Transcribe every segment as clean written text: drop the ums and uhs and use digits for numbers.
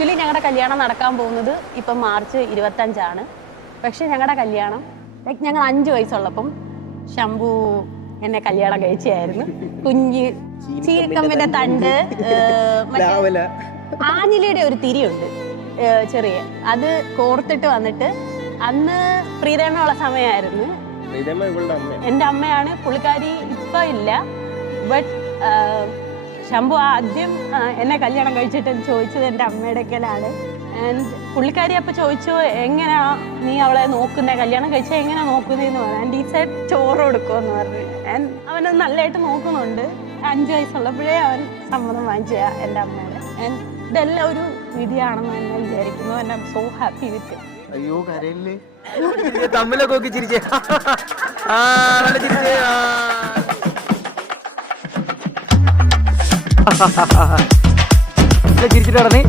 Actually ഞങ്ങളുടെ കല്യാണം നടക്കാൻ പോകുന്നത് ഇപ്പം മാർച്ച് 25 പക്ഷെ ഞങ്ങളുടെ കല്യാണം ലൈക്ക് ഞങ്ങൾ 5 വയസ്സുള്ളപ്പം ശംഭു എന്നെ കല്യാണം കഴിച്ചായിരുന്നു. കുഞ്ഞ് ചീക്കമ്പിന്റെ തണ്ട് ആഞ്ഞിലിയുടെ ഒരു തിരിയുണ്ട് ചെറിയ, അത് കോർത്തിട്ട് വന്നിട്ട് അന്ന് പ്രീതേമയുള്ള സമയമായിരുന്നു. എൻ്റെ അമ്മയാണ്, പുള്ളിക്കാരി ഇപ്പം ഇല്ല. ബട്ട് ശംഭു ആദ്യം എന്നെ കല്യാണം കഴിച്ചിട്ട് ചോദിച്ചത് എൻ്റെ അമ്മയുടെ ഒക്കെയാണ്. ആൻഡ് പുള്ളിക്കാരി അപ്പം ചോദിച്ചു, എങ്ങനെയാ നീ അവളെ നോക്കുന്നത്, കല്യാണം കഴിച്ചാൽ എങ്ങനെയാ നോക്കുന്നതെന്ന് പറഞ്ഞു. ആൻഡ് ഈ സൈഡ് ചോറ് കൊടുക്കുമെന്ന് പറഞ്ഞു. ആൻഡ് അവനത് നല്ലതായിട്ട് നോക്കുന്നുണ്ട്. 5 വയസ്സുള്ളപ്പോഴേ അവൻ സമ്മതം വാങ്ങിച്ച എൻ്റെ അമ്മയുടെ. ആൻഡ് ഇതെല്ലാം ഒരു വിധിയാണെന്ന് തന്നെ വിചാരിക്കുന്നു. And I am so happy with. അയ്യോ കരയില്ലേ, തമ്മിലൊക്കെ നോക്കി ചിരിച്ചേ. ചിരിച്ചിട്ട് നടന്നേ.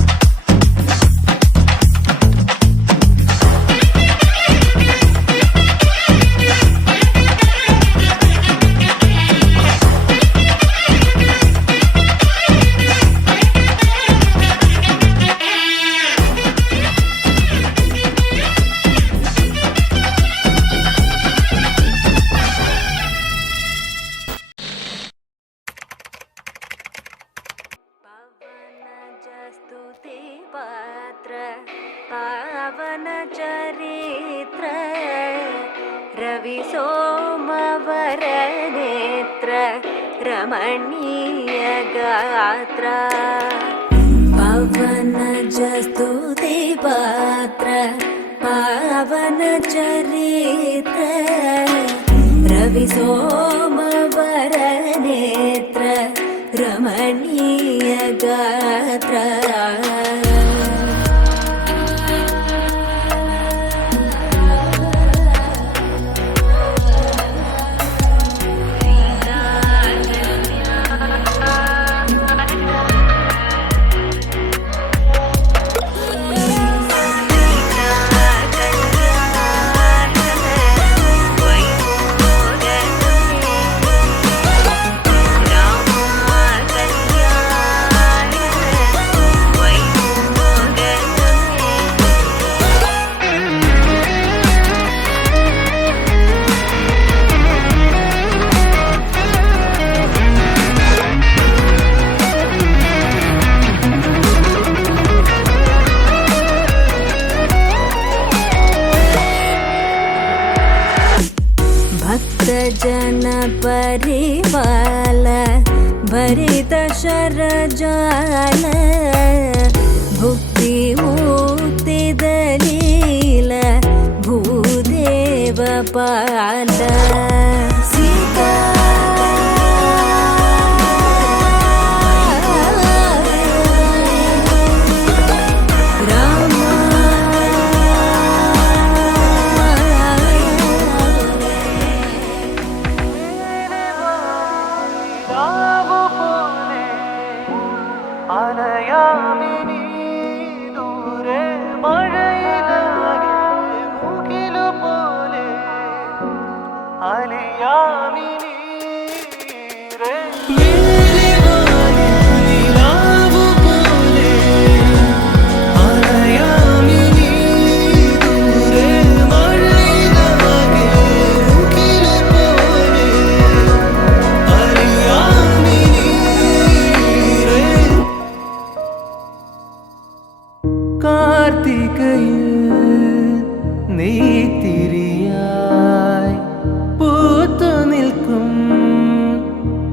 पावन चरित्र रवि सोमवर नेत्र रमणीय गात्र पवन स्तुति पात्र पावन चरित्र रवि सोमवर नेत्र रमणीय गात्र जन परिवाल भरित शरजाल भुक्ति मुक्ति दलील भूदेव पाल सीता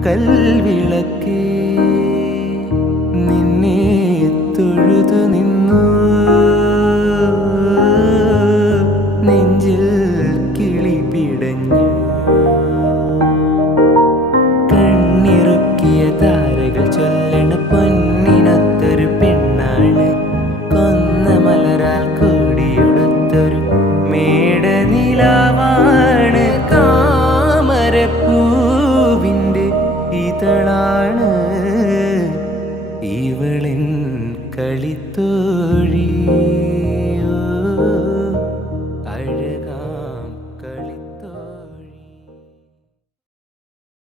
കൽവിളക്കേ നിന്നെ തൊഴുതു നിന്നു നെഞ്ചിൽ കിളി പിടഞ്ഞു കണ്ണിറുക്കിയ താരകൾ ചൊല്ലണ പൊന്നിനൊത്തൊരു പെണ്ണാണ് കൊന്ന മലരാൽ കൂടിയുടുത്തൊരു മേട നിലാവാണ് കാമരപ്പൂവിൻ്റെ ഇതളാണ് ഇവളിൻ കളിത്തോ